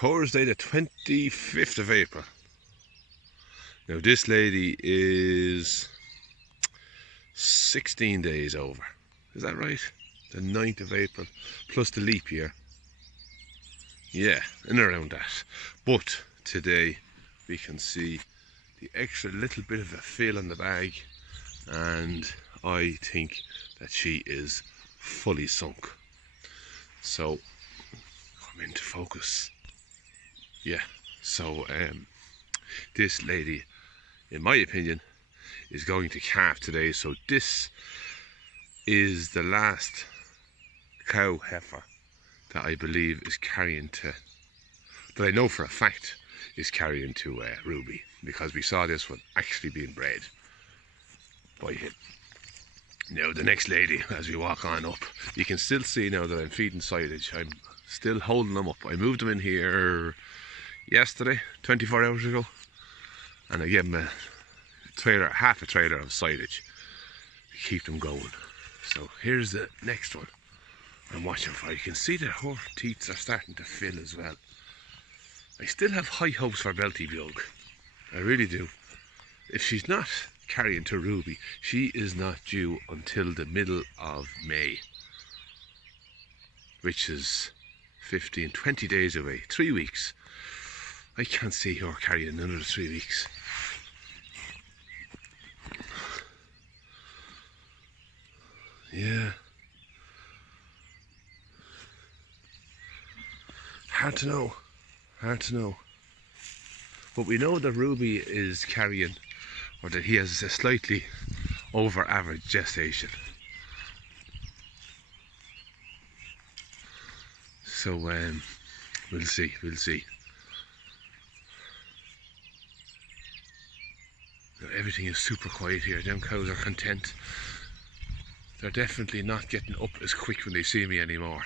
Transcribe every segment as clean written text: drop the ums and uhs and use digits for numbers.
Thursday the 25th of April. Now this lady is 16 days over. Is that right? The 9th of April plus the leap year. Yeah, and around that. But today we can see the extra little bit of a fill on the bag, and I think that she is fully sunk. So come into focus. Yeah, so this lady, in my opinion, is going to calve today. So this is the last cow heifer that I believe is carrying to, that I know for a fact is carrying to Ruby, because we saw this one actually being bred by him. Now the next lady, as we walk on up, you can still see now that I'm feeding silage. I'm still holding them up. I moved them in here yesterday, 24 hours ago, and I gave them a trailer, half a trailer of silage to keep them going. So here's the next one I'm watching for. You can see that her teats are starting to fill as well. I still have high hopes for Belty Bug. I really do. If she's not carrying to Ruby, she is not due until the middle of May, which is 15, 20 days away, 3 weeks. I can't see her carrying another 3 weeks. Yeah. Hard to know. Hard to know. But we know that Ruby is carrying, or that he has a slightly over average gestation. So we'll see, we'll see. Now, everything is super quiet here. Them cows are content. They're definitely not getting up as quick when they see me anymore.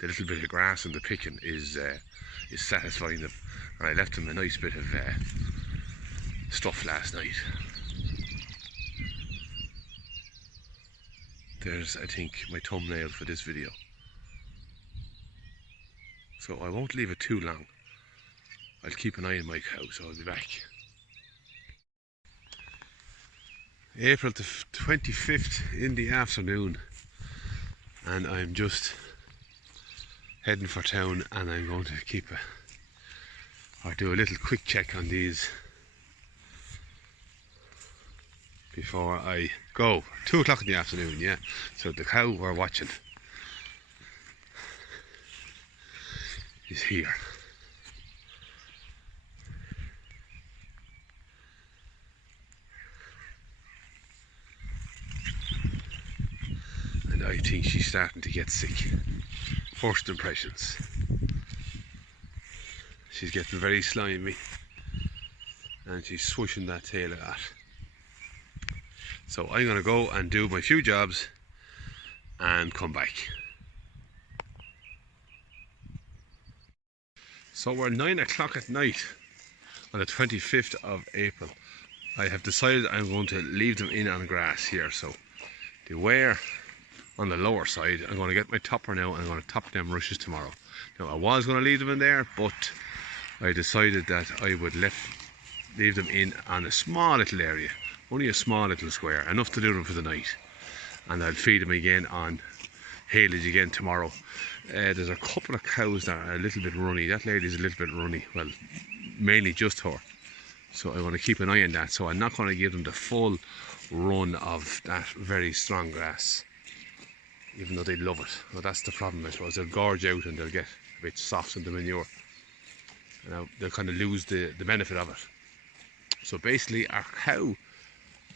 The little bit of grass and the picking is satisfying them. And I left them a nice bit of stuff last night. There's, I think, my thumbnail for this video. So I won't leave it too long. I'll keep an eye on my cow, so I'll be back. April the 25th in the afternoon, and I'm just heading for town, and I'm going to keep or do a little quick check on these before I go. 2 o'clock in the afternoon, yeah. So the cow we're watching is here. And I think she's starting to get sick. First impressions. She's getting very slimy, and she's swishing that tail a lot. So I'm going to go and do my few jobs and come back. So we're 9 o'clock at night on the 25th of April. I have decided I'm going to leave them in on grass here. So they were on the lower side. I'm going to get my topper now, and I'm going to top them rushes tomorrow. Now I was going to leave them in there, but I decided that I would leave them in on a small little area, only a small little square, enough to do them for the night, and I'll feed them again on haylage again tomorrow. There's a couple of cows that are a little bit runny. That lady's a little bit runny, well, mainly just her, so I want to keep an eye on that. So I'm not going to give them the full run of that very strong grass, even though they love it. Well, that's the problem, I suppose. They'll gorge out and they'll get a bit soft in the manure. Now they'll kind of lose the benefit of it. So basically our cow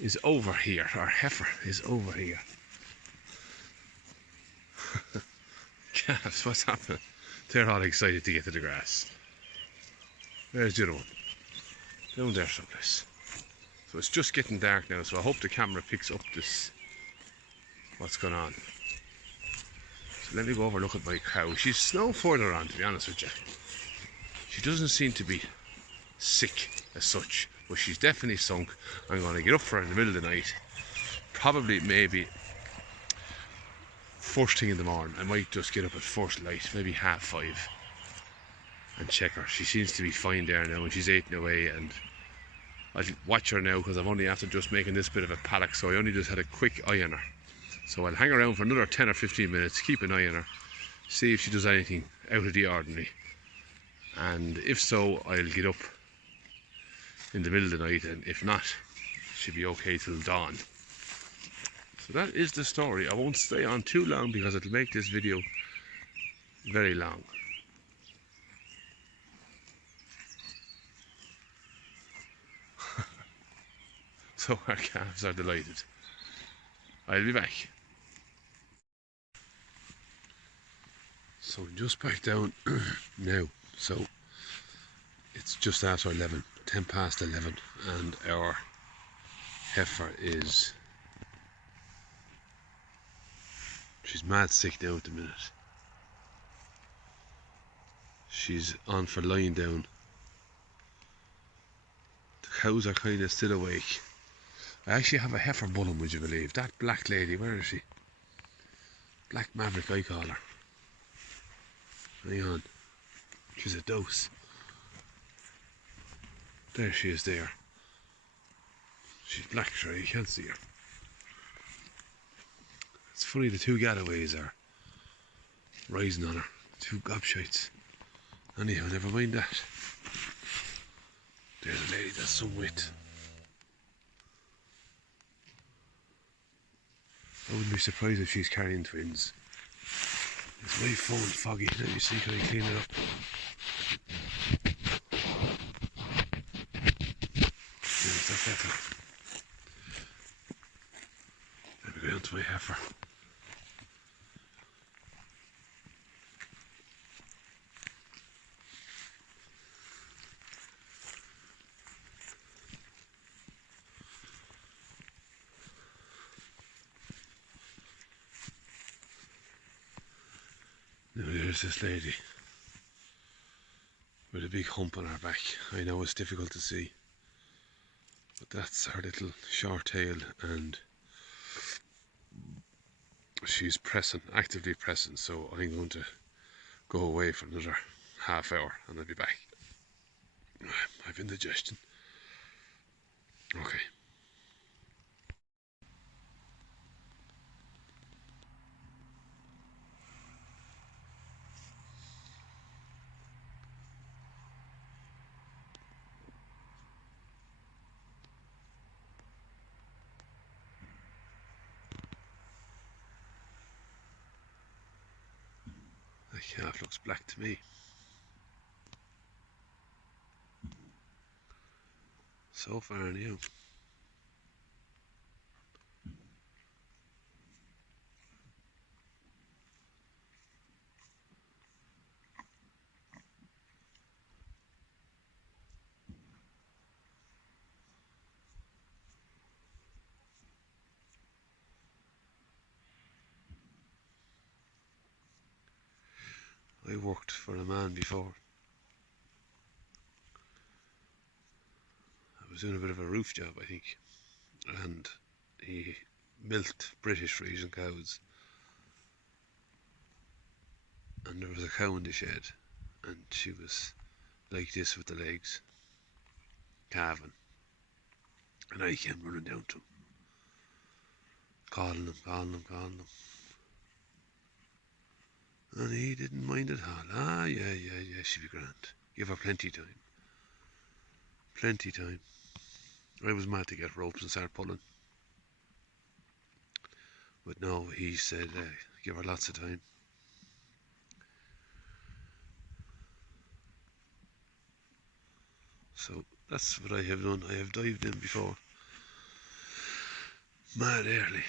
is over here, our heifer is over here. Calves, what's happening? They're all excited to get to the grass. There's the other one, down there someplace. So it's just getting dark now, so I hope the camera picks up this, what's going on. So let me go over and look at my cow. She's no further on, to be honest with you. She doesn't seem to be sick as such, but she's definitely sunk. I'm going to get up for her in the middle of the night, probably maybe first thing in the morning. I might just get up at first light, maybe 5:30, and check her. She seems to be fine there now, and she's eating away, and I'll watch her now because I'm only after just making this bit of a paddock, so I only just had a quick eye on her. So I'll hang around for another 10 or 15 minutes, keep an eye on her, see if she does anything out of the ordinary, and if so, I'll get up in the middle of the night, and if not, she'll be okay till dawn. So that is the story. I won't stay on too long because it'll make this video very long. So our calves are delighted. I'll be back. So I'm just back down now. So it's just after 11, 10 past 11, and our heifer is, she's mad sick now at the minute. She's on for lying down. The cows are kind of still awake. I actually have a heifer bulling, would you believe? That black lady, where is she? Black Maverick, I call her. Hang on. She's a dose. There she is there. She's black, sure, you can't see her. It's funny, the two Galloways are rising on her. Two gobshites. Anyhow, never mind that. There's a lady that's some wit. I wouldn't be surprised if she's carrying twins. Is my phone foggy? Let me see, can I clean it up? Is that better? Let me go down to my heifer. Now there's this lady with a big hump on her back. I know it's difficult to see, but that's her little short tail, and she's pressing, actively pressing, so I'm going to go away for another half hour and I'll be back. I've indigestion. Okay. The calf looks black to me. So far new. I worked for a man before. I was doing a bit of a roof job, I think, and he milked British Friesian cows, and there was a cow in the shed, and she was like this with the legs, calving, and I came running down to him, calling him, and he didn't mind at all. Ah, yeah, she'll be grand. Give her plenty time. Plenty time. I was mad to get ropes and start pulling, but no, he said give her lots of time. So that's what I have done. I have dived in before, mad early,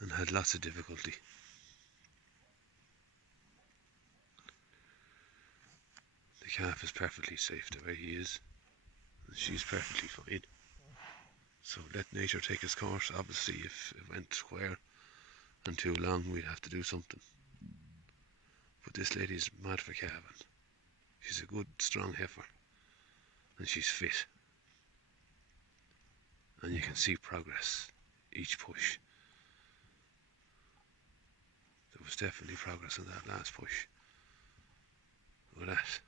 and had lots of difficulty. The calf is perfectly safe the way he is, and she's perfectly fine. So let nature take its course. Obviously, if it went square and too long, we'd have to do something. But this lady's mad for calving. She's a good, strong heifer, and she's fit. And you can see progress each push. There was definitely progress in that last push. Look at that.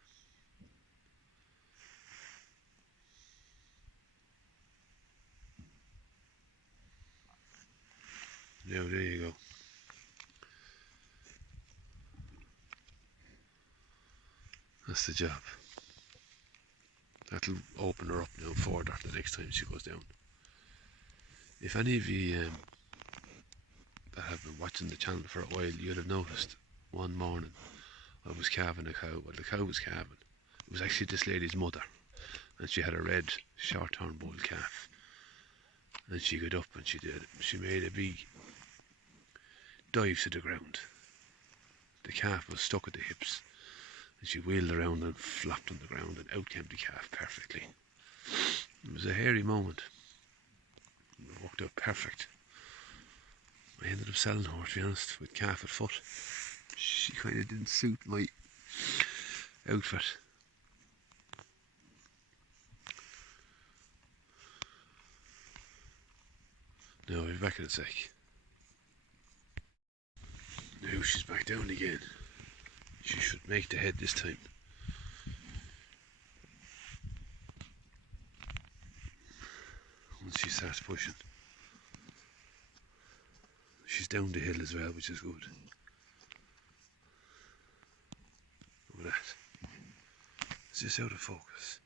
Now there you go. That's the job. That'll open her up now further the next time she goes down. If any of you that have been watching the channel for a while, you'd have noticed one morning I was calving a cow. Well, the cow was calving. It was actually this lady's mother, and she had a red short-horn bull calf. And she got up and she made a big dive to the ground. The calf was stuck at the hips, and she wheeled around and flopped on the ground, and out came the calf perfectly. It was a hairy moment. It worked out perfect. I ended up selling her, to be honest, with calf at foot. She kind of didn't suit my outfit. Now I'll be back in a sec. Now she's back down again. She should make the head this time. Once she starts pushing. She's down the hill as well, which is good. Look at that. It's just out of focus.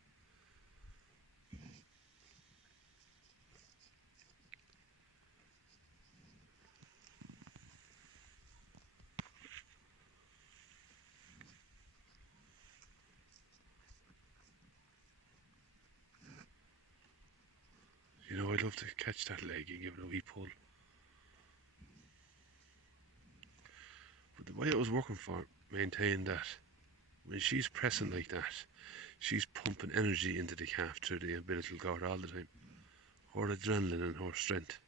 You know, I'd love to catch that leg and give it a wee pull. But the way it was working for maintained that when she's pressing like that, she's pumping energy into the calf through the umbilical cord all the time. Her adrenaline and her strength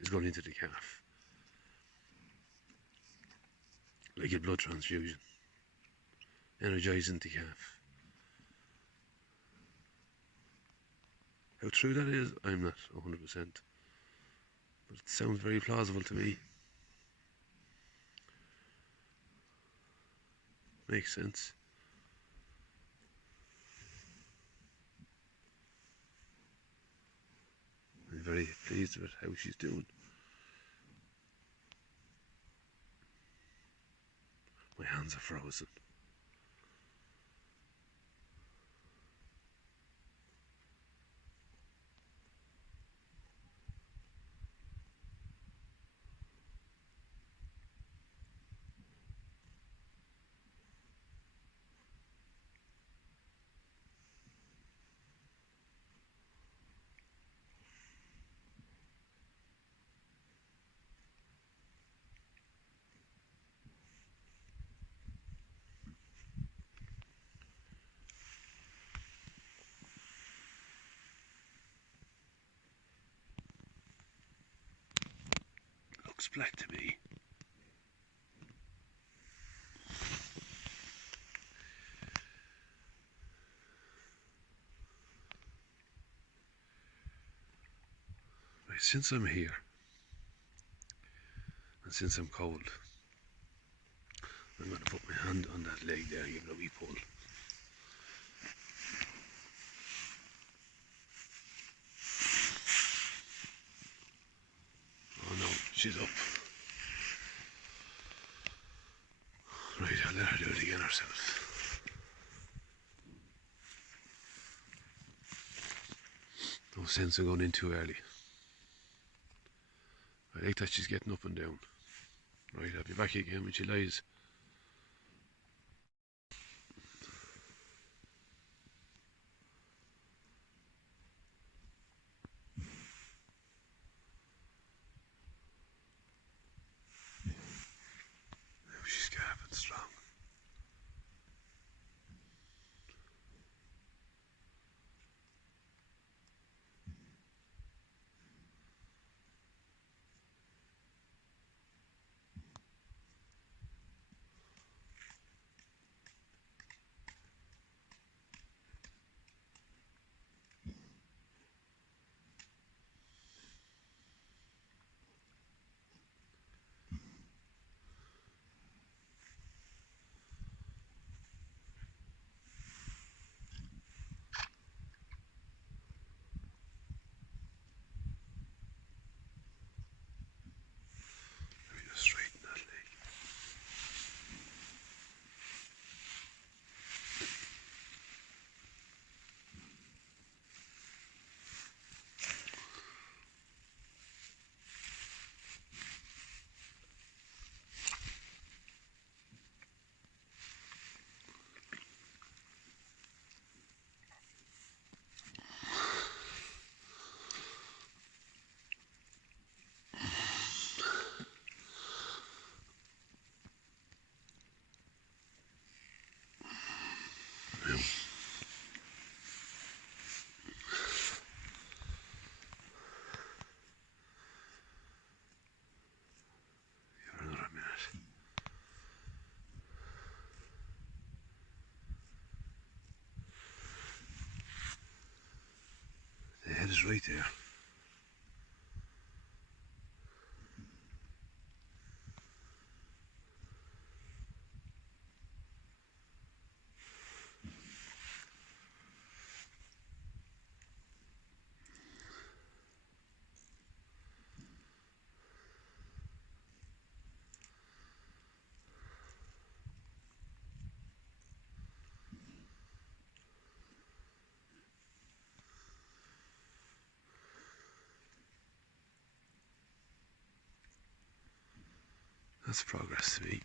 is going into the calf. Like a blood transfusion. Energising the calf. How true that is, I'm not 100%. But it sounds very plausible to me. Makes sense. I'm very pleased with how she's doing. My hands are frozen. Looks black to me. Right, since I'm here, and since I'm cold, I'm going to put my hand on that leg there and give it a wee pull. Oh no, she's up. Right, I'll let her do it again herself. No sense of going in too early. I like that she's getting up and down. Right, I'll be back again when she lies. Now she's calving strong. bed is right there. That's progress to me.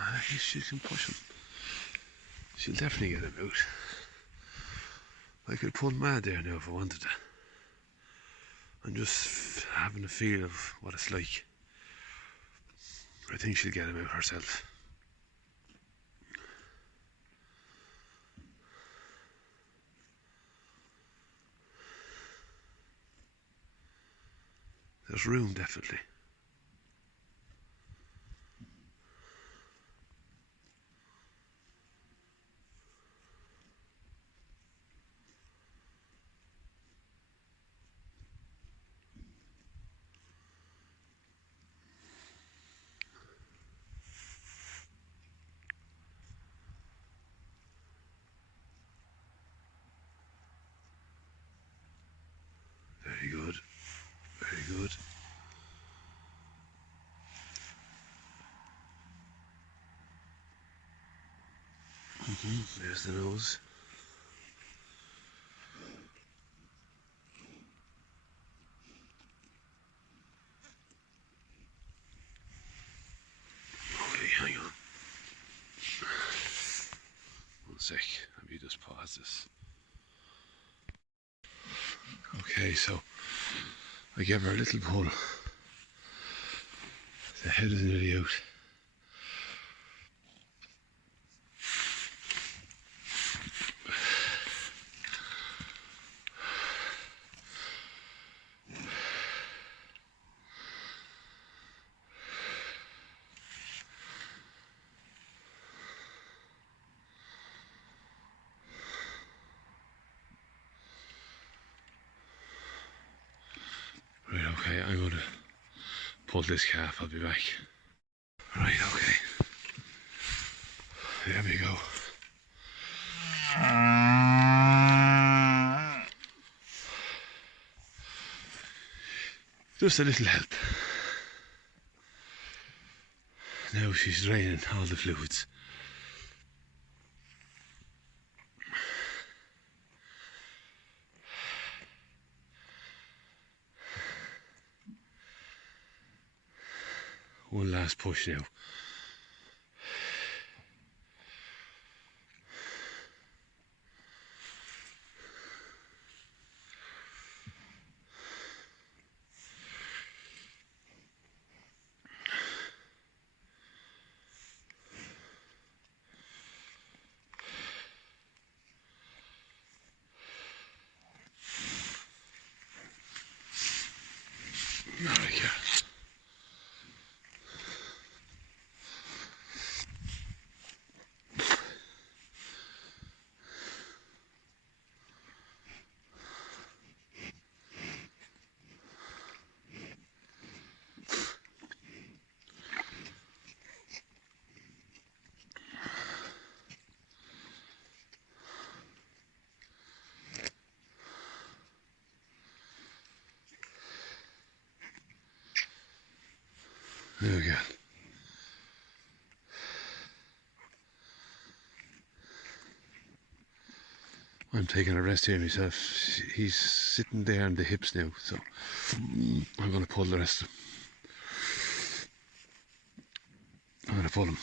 I guess she can push him. She'll definitely get him out. I could pull mad there now if I wanted to. I'm just having a feel of what it's like. I think she'll get him out herself. There's room, definitely. Very good. Very good. There's the nose. Okay, hang on. One sec. Let me just pause this. Okay, so I gave her a little pull. The head is nearly out. Right, okay, I'm going to pull this calf. I'll be back. Right, okay. There we go. Just a little help. Now she's draining all the fluids. One last push now. There we go. There we go. I'm taking a rest here myself. He's sitting there on the hips now, so I'm going to pull the rest of him. I'm going to pull him.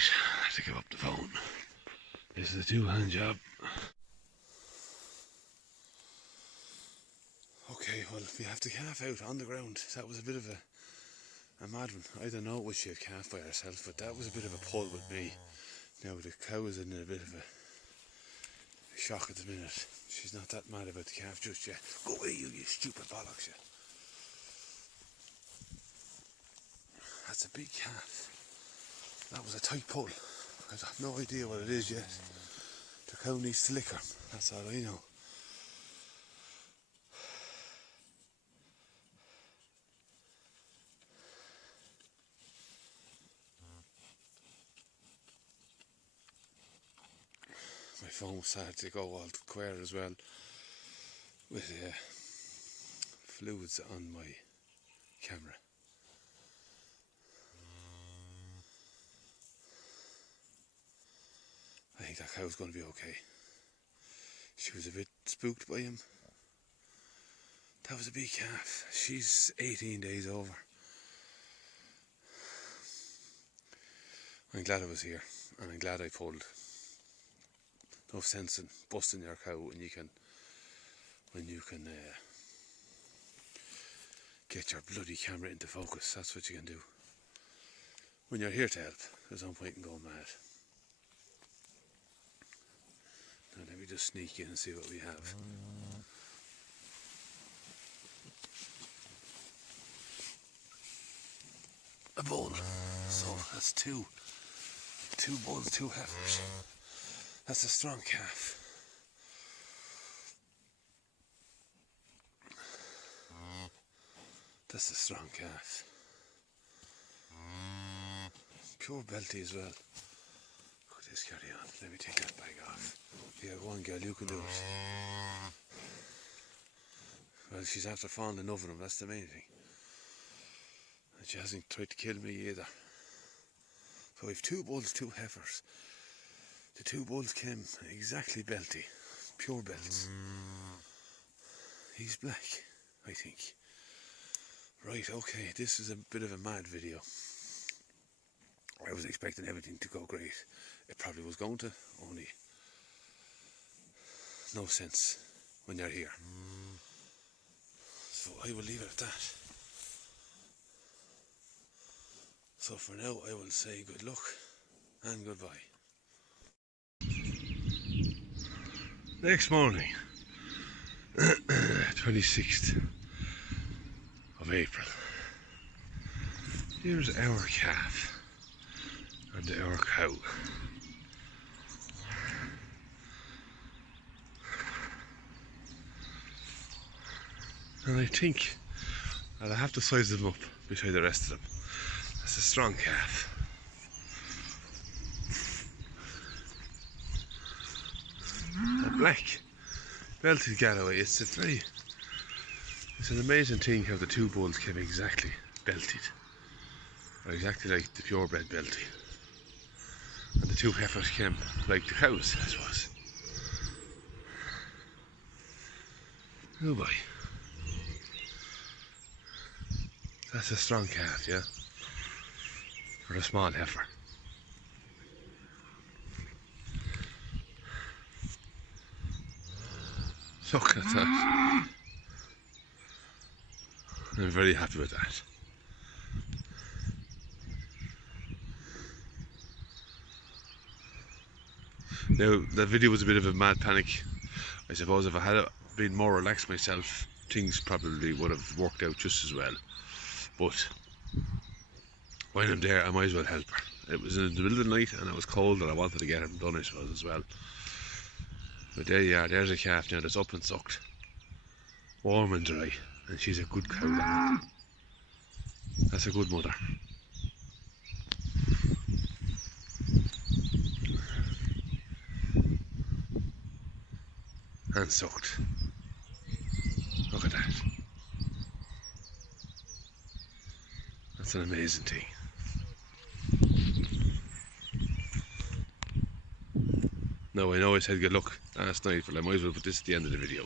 I have to give up the phone. This is a two-hand job. Okay, well, we have the calf out on the ground. That was a bit of a mad one. I don't know what she had calf by herself, but that was a bit of a pull with me. Now the cow is in a bit of a shock at the minute. She's not that mad about the calf just yet. Go away, you stupid bollocks, you. That's a big calf. That was a tight pull. I have no idea what it is yet. The cow needs to lick her. That's all I know. My phone started to go all queer as well with fluids on my camera. I think that cow's going to be okay. She was a bit spooked by him. That was a big calf. She's 18 days over. I'm glad I was here, and I'm glad I pulled. No sense in busting your cow when you can get your bloody camera into focus. That's what you can do. When you're here to help, there's no point in going mad. Now let me just sneak in and see what we have. A bull. So that's two bulls, two heifers. That's a strong calf. That's a strong calf. Pure belty as well. Look at this, carry on. Let me take that bag off. Yeah, go on, girl, you can do it. Well, she's after falling in love with him, that's the main thing. And she hasn't tried to kill me either. So we've two bulls, two heifers. The two bulls came exactly belty, pure belts. He's black, I think. Right, okay, this is a bit of a mad video. I was expecting everything to go great. It probably was going to, only no sense when you're here. So I will leave it at that. So for now I will say good luck and goodbye. Next morning, 26th of April. Here's our calf and our cow. And I think I'll have to size them up beside the rest of them. That's a strong calf. A black belted Galloway. It's an amazing thing how the two bulls came exactly belted, or exactly like the purebred belty, and the two heifers came like the cows, I suppose. Oh boy, that's a strong calf, yeah, for a small heifer. Look at that. I'm very happy with that. Now, that video was a bit of a mad panic. I suppose if I had been more relaxed myself, things probably would have worked out just as well. But when I'm there, I might as well help her. It was in the middle of the night and it was cold and I wanted to get him done, I suppose, as well. But there you are, there's a calf now that's up and sucked, warm and dry, and she's a good cow, that one. That's a good mother. And sucked. Look at that. That's an amazing thing. Now I know I said good luck last night, but I might as well put this at the end of the video.